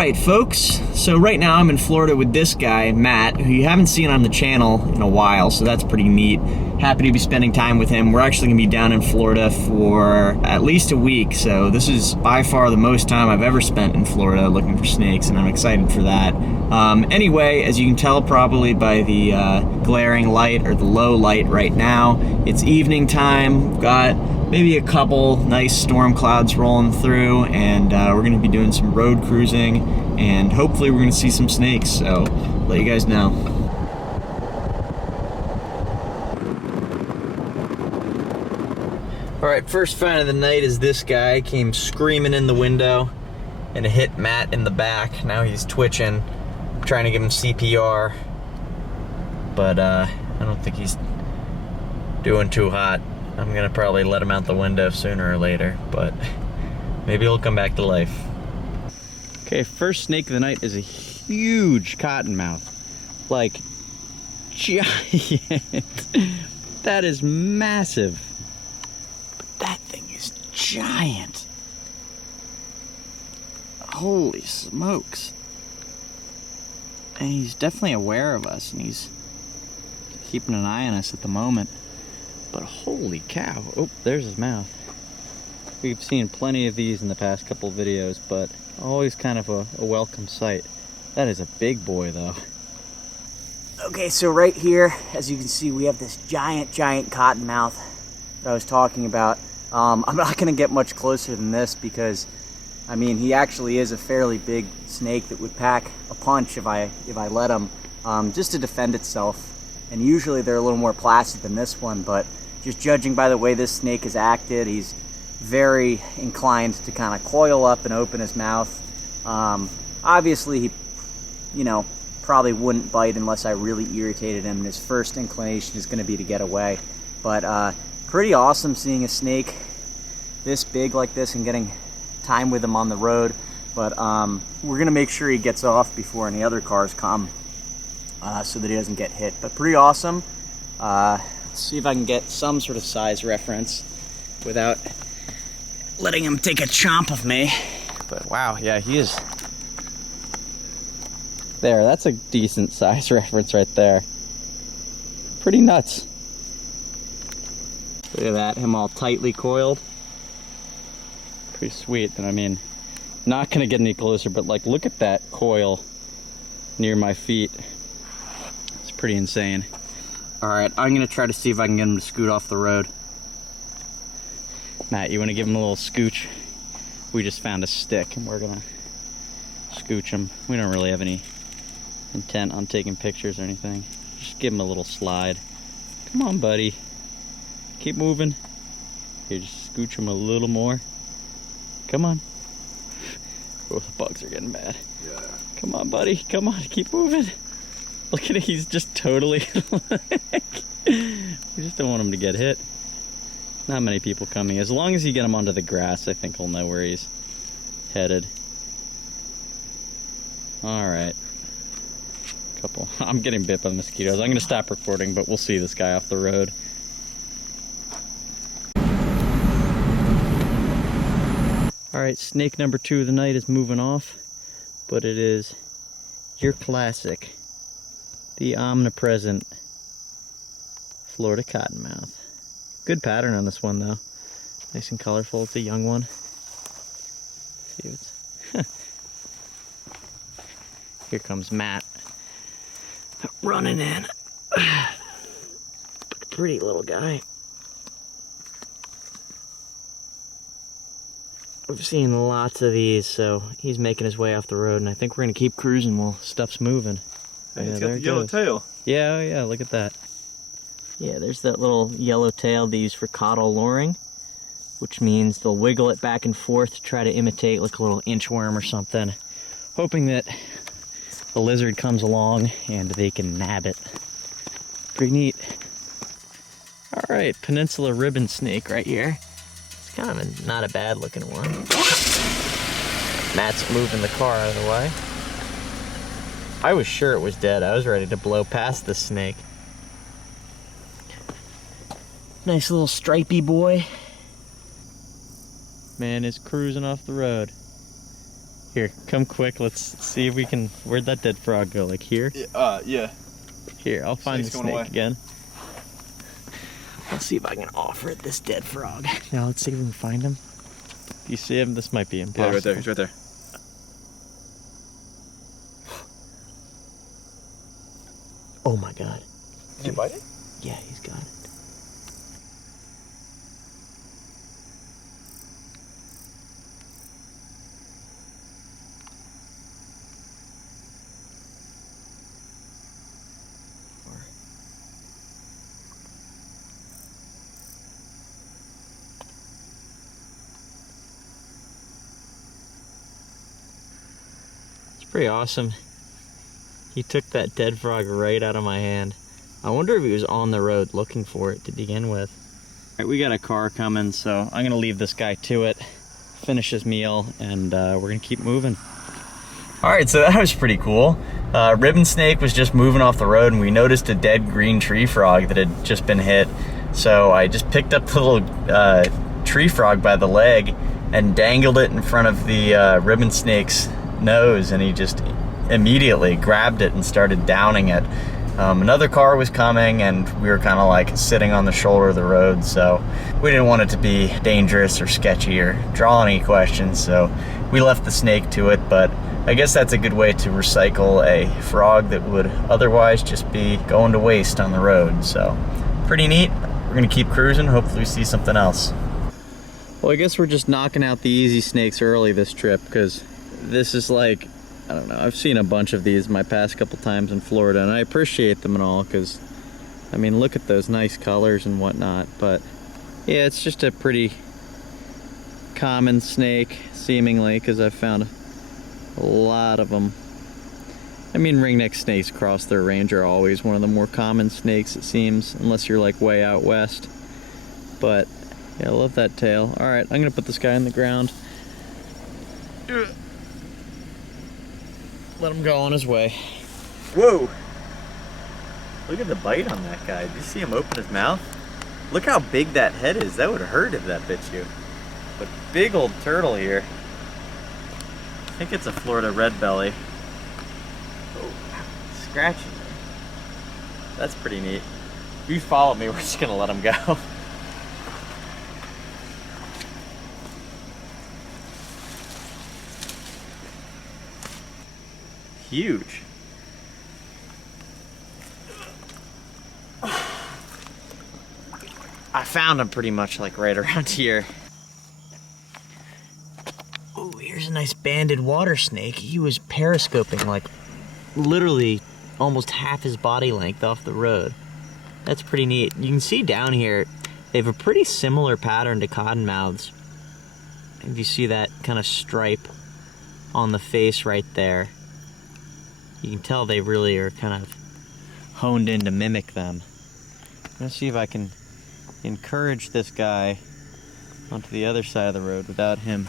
Alright folks, so right now I'm in Florida with this guy, Matt, who you haven't seen on the channel in a while, so that's pretty neat. Happy to be spending time with him. We're actually going to be down in Florida for at least a week, so this is by far the most time I've ever spent in Florida looking for snakes, and I'm excited for that. Anyway, as you can tell probably by the glaring light or the low light right now, it's evening time. We've got maybe a couple nice storm clouds rolling through, and we're going to be doing some road cruising, and hopefully we're going to see some snakes, so let you guys know. Alright, first find of the night is this guy. Came screaming in the window and it hit Matt in the back. Now he's twitching. I'm trying to give him CPR, but I don't think he's doing too hot. I'm gonna probably let him out the window sooner or later, but maybe he'll come back to life. Okay, first snake of the night is a huge cottonmouth. Like, giant. That is massive. But that thing is giant. Holy smokes. And he's definitely aware of us, and he's keeping an eye on us at the moment. But holy cow. Oh, there's his mouth. We've seen plenty of these in the past couple of videos, but always kind of a welcome sight. That is a big boy, though. Okay, so right here, as you can see, we have this giant cottonmouth that I was talking about. I'm not going to get much closer than this because, I mean, he actually is a fairly big snake that would pack a punch if I let him, just to defend itself. And usually they're a little more placid than this one, but just judging by the way this snake has acted, he's very inclined to kind of coil up and open his mouth. Obviously, he, you know, probably wouldn't bite unless I really irritated him, and his first inclination is going to be to get away. But pretty awesome seeing a snake this big like this and getting time with him on the road. But we're going to make sure he gets off before any other cars come, so that he doesn't get hit. But pretty awesome. Let's see if I can get some sort of size reference without letting him take a chomp of me. But wow, yeah, he is. There, that's a decent size reference right there. Pretty nuts. Look at that, him all tightly coiled. Pretty sweet. And I mean, not gonna get any closer, but like, look at that coil near my feet. It's pretty insane. Alright, I'm gonna try to see if I can get him to scoot off the road. Matt, you wanna give him a little scooch? We just found a stick and we're gonna scooch him. We don't really have any intent on taking pictures or anything. Just give him a little slide. Come on, buddy. Keep moving. Here, just scooch him a little more. Come on. Oh, the bugs are getting bad. Yeah. Come on, buddy. Come on, keep moving. Look at it, he's just totally we just don't want him to get hit. Not many people coming. As long as you get him onto the grass, I think he'll know where he's headed. Alright. Couple. I'm getting bit by mosquitoes. I'm gonna stop recording, but we'll see this guy off the road. Alright, snake number 2 of the night is moving off, but it is your classic, the omnipresent Florida cottonmouth. Good pattern on this one, though. Nice and colorful. It's a young one. See if it's here comes Matt running in. Pretty little guy. We've seen lots of these, so he's making his way off the road, and I think we're gonna keep cruising while stuff's moving. Hey, it's got the yellow tail. Yeah, oh yeah, look at that. Yeah, there's that little yellow tail they use for caudal luring, which means they'll wiggle it back and forth to try to imitate like a little inchworm or something, hoping that the lizard comes along and they can nab it. Pretty neat. Alright, peninsula ribbon snake right here. It's kind of not a bad looking one. Matt's moving the car out of the way. I was sure it was dead. I was ready to blow past this snake. Nice little stripey boy. Man is cruising off the road. Here, come quick. Let's see if we can. Where'd that dead frog go? Like here? Yeah. Here, I'll find the snake away. again. Let's see if I can offer it this dead frog. Now let's see if we can find him. Do you see him? This might be impossible. Yeah, right there. He's right there. Oh my god. Did you bite it? Yeah, he's got it. Pretty awesome. He took that dead frog right out of my hand. I wonder if he was on the road looking for it to begin with. All right, we got a car coming, so I'm gonna leave this guy to it, finish his meal, and we're gonna keep moving. All right, so that was pretty cool. Ribbon snake was just moving off the road, and we noticed a dead green tree frog that had just been hit. So I just picked up the little tree frog by the leg and dangled it in front of the ribbon snake's nose, and he just immediately grabbed it and started downing it. Another car was coming, and we were kind of like sitting on the shoulder of the road, so we didn't want it to be dangerous or sketchy or draw any questions, so we left the snake to it. But I guess that's a good way to recycle a frog that would otherwise just be going to waste on the road. So pretty neat. We're gonna keep cruising, hopefully we see something else. Well, I guess we're just knocking out the easy snakes early this trip, because this is like, I don't know, I've seen a bunch of these my past couple times in Florida, and I appreciate them and all, because, I mean, look at those nice colors and whatnot. But yeah, it's just a pretty common snake, seemingly, because I've found a lot of them. I mean, ringneck snakes across their range are always one of the more common snakes, it seems, unless you're like way out west. But yeah, I love that tail. All right, I'm gonna put this guy in the ground. Let him go on his way. Whoa! Look at the bite on that guy. Did you see him open his mouth? Look how big that head is. That would hurt if that bit you. But big old turtle here. I think it's a Florida red belly. Oh, scratching me. That's pretty neat. If you follow me, we're just gonna let him go. Huge. I found him pretty much like right around here. Oh, here's a nice banded water snake. He was periscoping like literally almost half his body length off the road. That's pretty neat. You can see down here, they have a pretty similar pattern to cottonmouths. If you see that kind of stripe on the face right there, you can tell they really are kind of honed in to mimic them. I'm gonna see if I can encourage this guy onto the other side of the road without him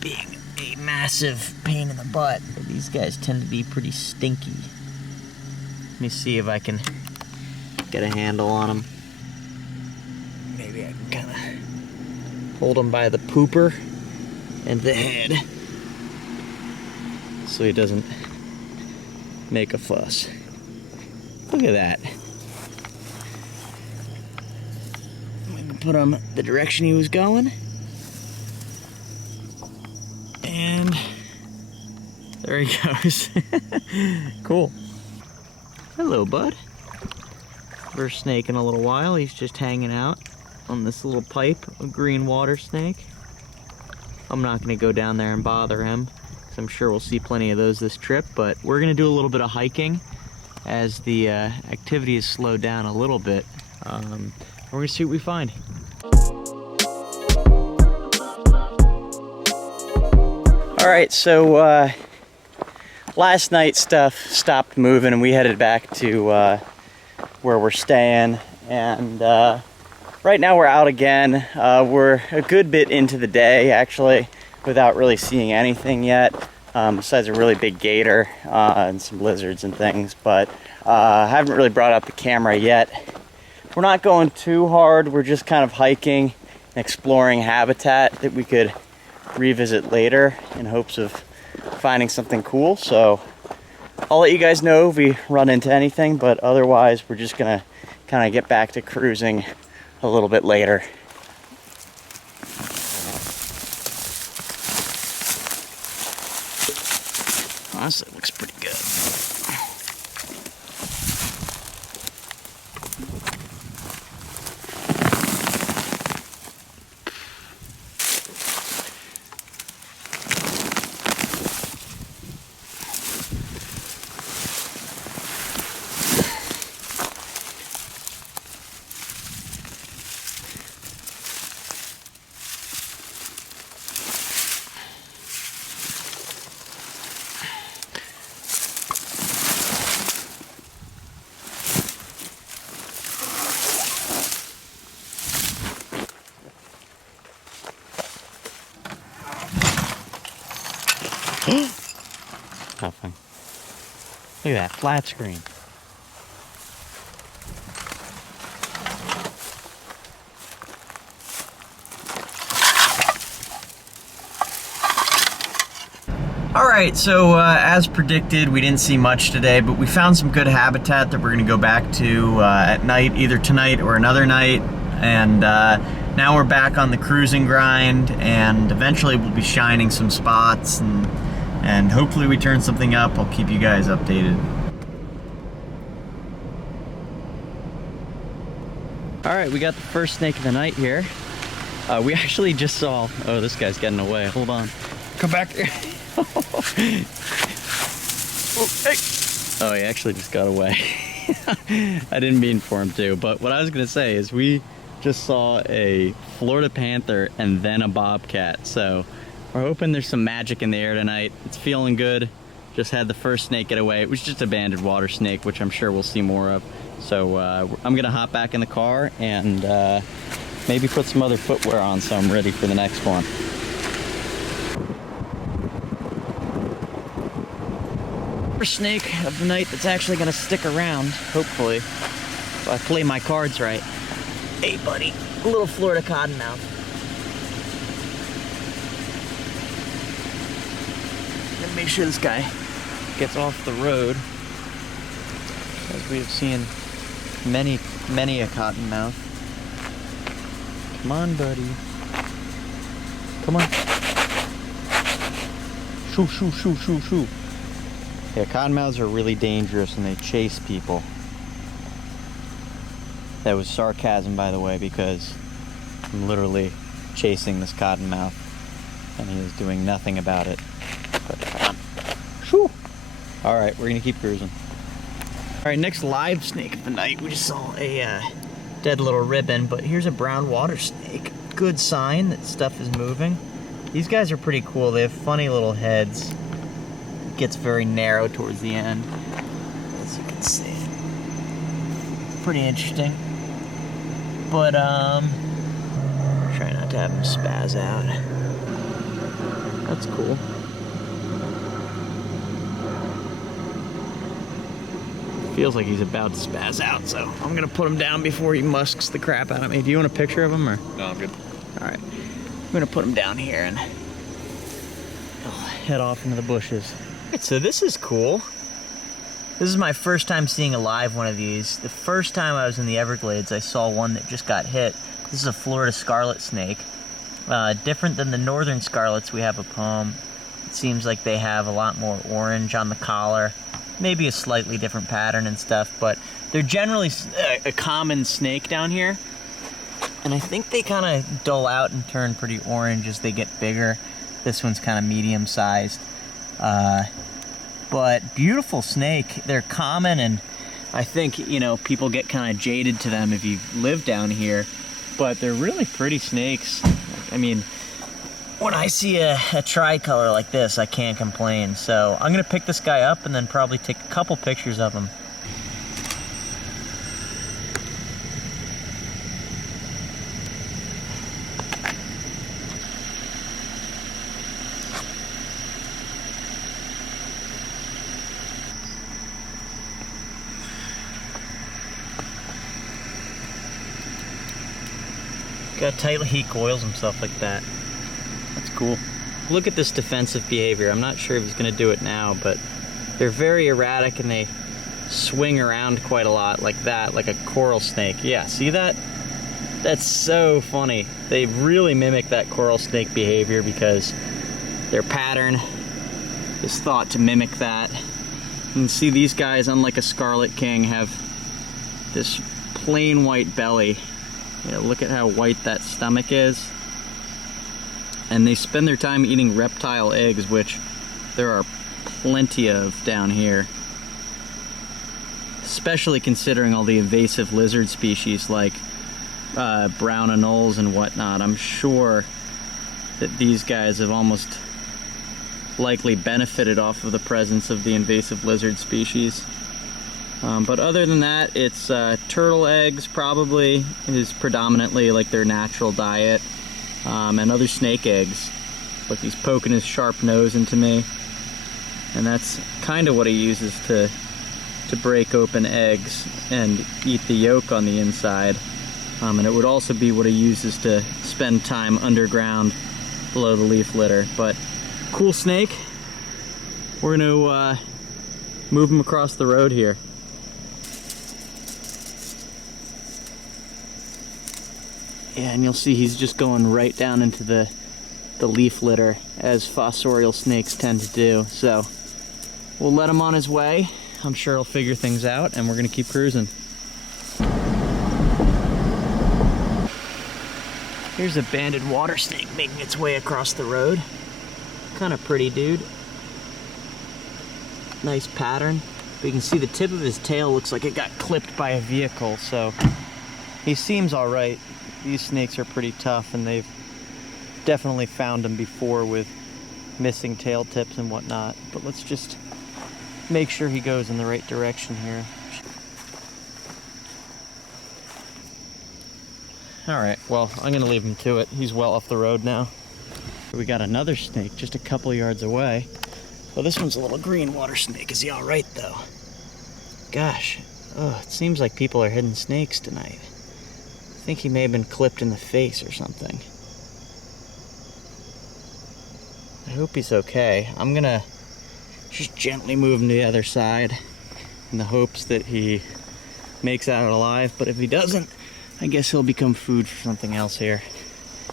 being a massive pain in the butt. These guys tend to be pretty stinky. Let me see if I can get a handle on him. Maybe I can kind of hold him by the pooper and the head so he doesn't make a fuss. Look at that. I'm gonna put him the direction he was going. And there he goes. Cool. Hello, bud. First snake in a little while. He's just hanging out on this little pipe, a green water snake. I'm not gonna go down there and bother him, because I'm sure we'll see plenty of those this trip, but we're gonna do a little bit of hiking as the activity is slowed down a little bit. We're gonna see what we find. All right, so last night stuff stopped moving and we headed back to where we're staying, and right now we're out again. We're a good bit into the day, actually, without really seeing anything yet, besides a really big gator and some lizards and things, but I haven't really brought out the camera yet. We're not going too hard, we're just kind of hiking and exploring habitat that we could revisit later in hopes of finding something cool. So I'll let you guys know if we run into anything, but otherwise we're just gonna kind of get back to cruising a little bit later. Honestly, it looks pretty good. Nothing. Look at that flat screen. Alright, so as predicted, we didn't see much today, but we found some good habitat that we're going to go back to at night, either tonight or another night. And now we're back on the cruising grind, and eventually we'll be shining some spots, and hopefully we turn something up. I'll keep you guys updated. Alright, we got the first snake of the night here. We actually just saw... Oh, this guy's getting away. Hold on. Come back here. Oh, hey. Oh, he actually just got away. I didn't mean for him to, but what I was going to say is we just saw a Florida panther and then a bobcat, so we're hoping there's some magic in the air tonight. It's feeling good. Just had the first snake get away. It was just a banded water snake, which I'm sure we'll see more of. So I'm gonna hop back in the car and maybe put some other footwear on so I'm ready for the next one. First snake of the night that's actually gonna stick around, hopefully, if I play my cards right. Hey buddy, a little Florida cottonmouth. Gonna make sure this guy gets off the road, as we have seen many a cottonmouth. Come on, buddy. Come on. Shoo, shoo, shoo, shoo, shoo. Yeah, cottonmouths are really dangerous and they chase people. That was sarcasm, by the way, because I'm literally chasing this cottonmouth and he is doing nothing about it. But come on. Shoo! Alright, we're gonna keep cruising. Alright, next live snake of the night. We just saw a dead little ribbon, but here's a brown water snake. Good sign that stuff is moving. These guys are pretty cool. They have funny little heads. It gets very narrow towards the end, as you can see. Pretty interesting. But try not to have him spaz out. That's cool. Feels like he's about to spaz out, so I'm gonna put him down before he musks the crap out of me. Do you want a picture of him, or? No, I'm good. Alright. I'm gonna put him down here and he'll head off into the bushes. So this is cool. This is my first time seeing a live one of these. The first time I was in the Everglades, I saw one that just got hit. This is a Florida Scarlet snake. Different than the northern Scarlets we have up home. It seems like they have a lot more orange on the collar. Maybe a slightly different pattern and stuff, but they're generally a common snake down here. And I think they kind of dull out and turn pretty orange as they get bigger. This one's kind of medium sized. But beautiful snake. They're common, and I think, you know, people get kind of jaded to them if you live down here. But they're really pretty snakes. I mean, when I see a tricolor like this, I can't complain. So I'm gonna pick this guy up and then probably take a couple pictures of him. Got tightly he coils himself like that. That's cool. look at this defensive behavior. I'm not sure if he's gonna do it now, but they're very erratic and they swing around quite a lot like that, like a coral snake. Yeah, see that? That's so funny. They really mimic that coral snake behavior because their pattern is thought to mimic that. You can see these guys, unlike a scarlet king, have this plain white belly. Yeah, look at how white that stomach is. And they spend their time eating reptile eggs, which there are plenty of down here. Especially considering all the invasive lizard species like brown anoles and whatnot. I'm sure that these guys have almost likely benefited off of the presence of the invasive lizard species. But other than that, it's turtle eggs probably is predominantly like their natural diet, and other snake eggs. Look, he's poking his sharp nose into me, and that's kind of what he uses to break open eggs and eat the yolk on the inside. And it would also be what he uses to spend time underground below the leaf litter. But cool snake. We're gonna move him across the road here. Yeah, and you'll see he's just going right down into the leaf litter, as fossorial snakes tend to do. So we'll let him on his way. I'm sure he'll figure things out, and we're gonna keep cruising. Here's a banded water snake making its way across the road. Kind of pretty, dude. Nice pattern. But you can see the tip of his tail looks like it got clipped by a vehicle, so he seems all right. These snakes are pretty tough, and they've definitely found them before with missing tail tips and whatnot. But let's just make sure he goes in the right direction here. Alright, well, I'm gonna leave him to it. He's well off the road now. We got another snake just a couple yards away. Well, this one's a little green water snake. Is he alright, though? Gosh, oh, it seems like people are hitting snakes tonight. I think he may have been clipped in the face or something. I hope he's okay. I'm gonna just gently move him to the other side in the hopes that he makes out alive, but if he doesn't, I guess he'll become food for something else here.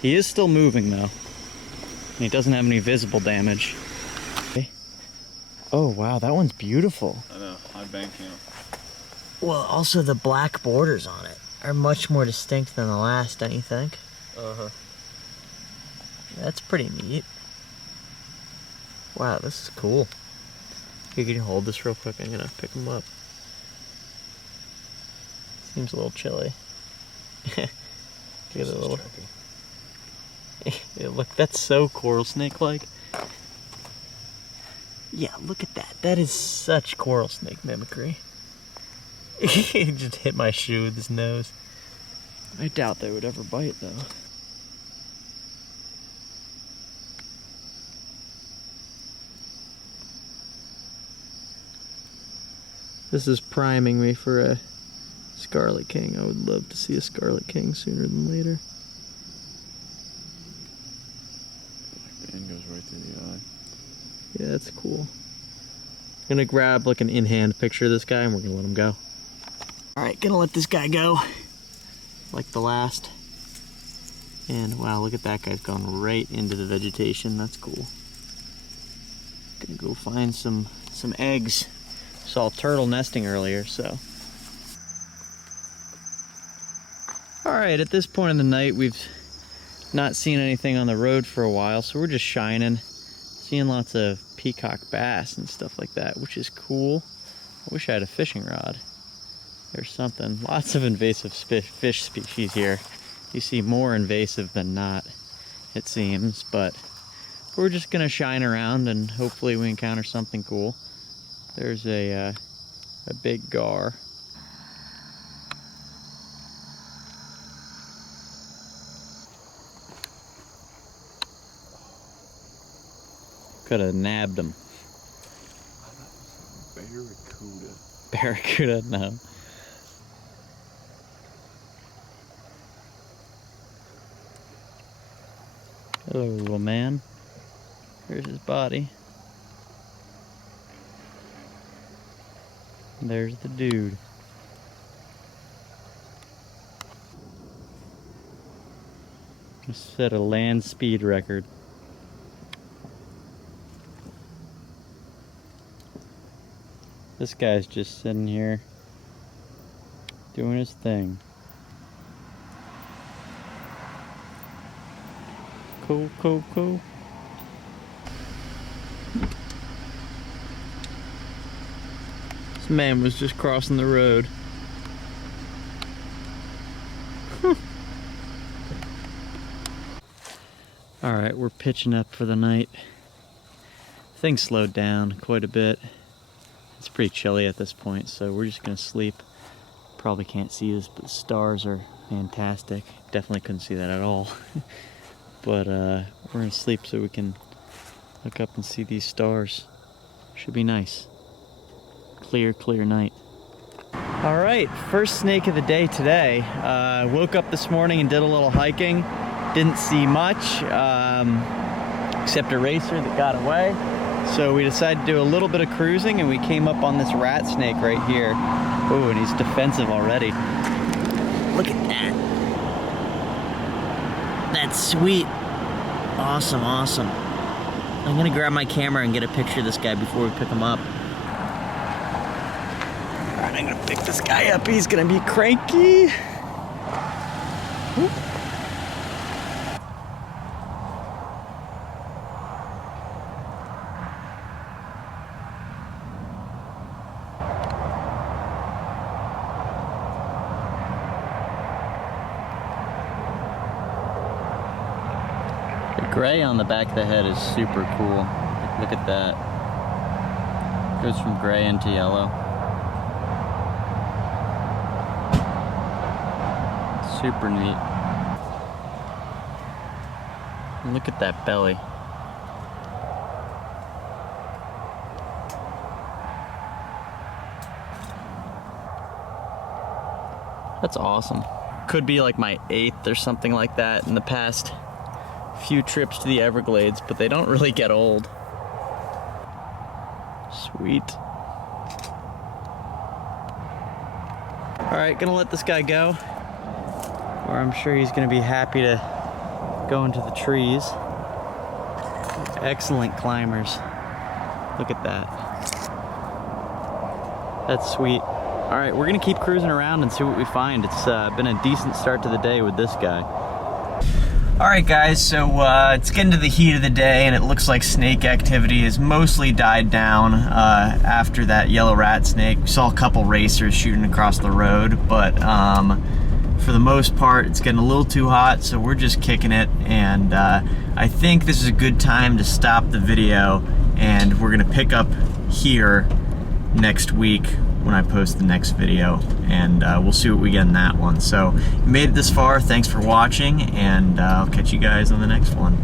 He is still moving, though. And he doesn't have any visible damage. Okay. Oh, wow, that one's beautiful. I know, I banked him. Well, also the black borders on it are much more distinct than the last, don't you think? Uh-huh. That's pretty neat. Wow, this is cool. Here, can you hold this real quick? I'm gonna pick him up. Seems a little chilly. Look at the little... Yeah, look, that's so coral snake-like. Yeah, look at that. That is such coral snake mimicry. He just hit my shoe with his nose. I doubt they would ever bite, though. This is priming me for a Scarlet King. I would love to see a Scarlet King sooner than later. The end goes right through the eye. Yeah, that's cool. I'm gonna grab like an in-hand picture of this guy and we're gonna let him go. Alright, gonna let this guy go. Like the last. And wow, look at that guy's gone right into the vegetation. That's cool. Gonna go find some eggs. Saw a turtle nesting earlier, so. Alright, at this point in the night, we've not seen anything on the road for a while, so we're just shining. Seeing lots of peacock bass and stuff like that, which is cool. I wish I had a fishing rod. There's something. Lots of invasive fish species here. You see more invasive than not, it seems, but we're just gonna shine around and hopefully we encounter something cool. There's a big gar. Could have nabbed him. Barracuda. Barracuda, no. Hello, little man. There's his body. There's the dude. Just set a land speed record. This guy's just sitting here doing his thing. Cool, cool, cool. This man was just crossing the road. Alright, we're pitching up for the night. Things slowed down quite a bit. It's pretty chilly at this point, so we're just gonna sleep. Probably can't see this, but the stars are fantastic. Definitely couldn't see that at all. But we're gonna sleep so we can look up and see these stars. Should be nice. Clear, clear night. All right, first snake of the day today. Woke up this morning and did a little hiking. Didn't see much, except a racer that got away. So we decided to do a little bit of cruising, and we came up on this rat snake right here. Oh, and he's defensive already. Look at that. That's sweet. Awesome, awesome. I'm gonna grab my camera and get a picture of this guy before we pick him up. All right, I'm gonna pick this guy up. He's gonna be cranky. Whoop. The gray on the back of the head is super cool. Look at that. Goes from gray into yellow. Super neat. And look at that belly. That's awesome. Could be like my 8th or something like that in the past few trips to the Everglades, but they don't really get old. Sweet. All right, gonna let this guy go, or I'm sure he's gonna be happy to go into the trees. Excellent climbers. Look at that. That's sweet. All right, we're gonna keep cruising around and see what we find. It's been a decent start to the day with this guy. All right, guys, so it's getting to the heat of the day, and it looks like snake activity has mostly died down after that yellow rat snake. We saw a couple racers shooting across the road, but for the most part, it's getting a little too hot, so we're just kicking it, and I think this is a good time to stop the video, and we're gonna pick up here next week when I post the next video, and we'll see what we get in that one. So, if you made it this far, thanks for watching, and I'll catch you guys on the next one.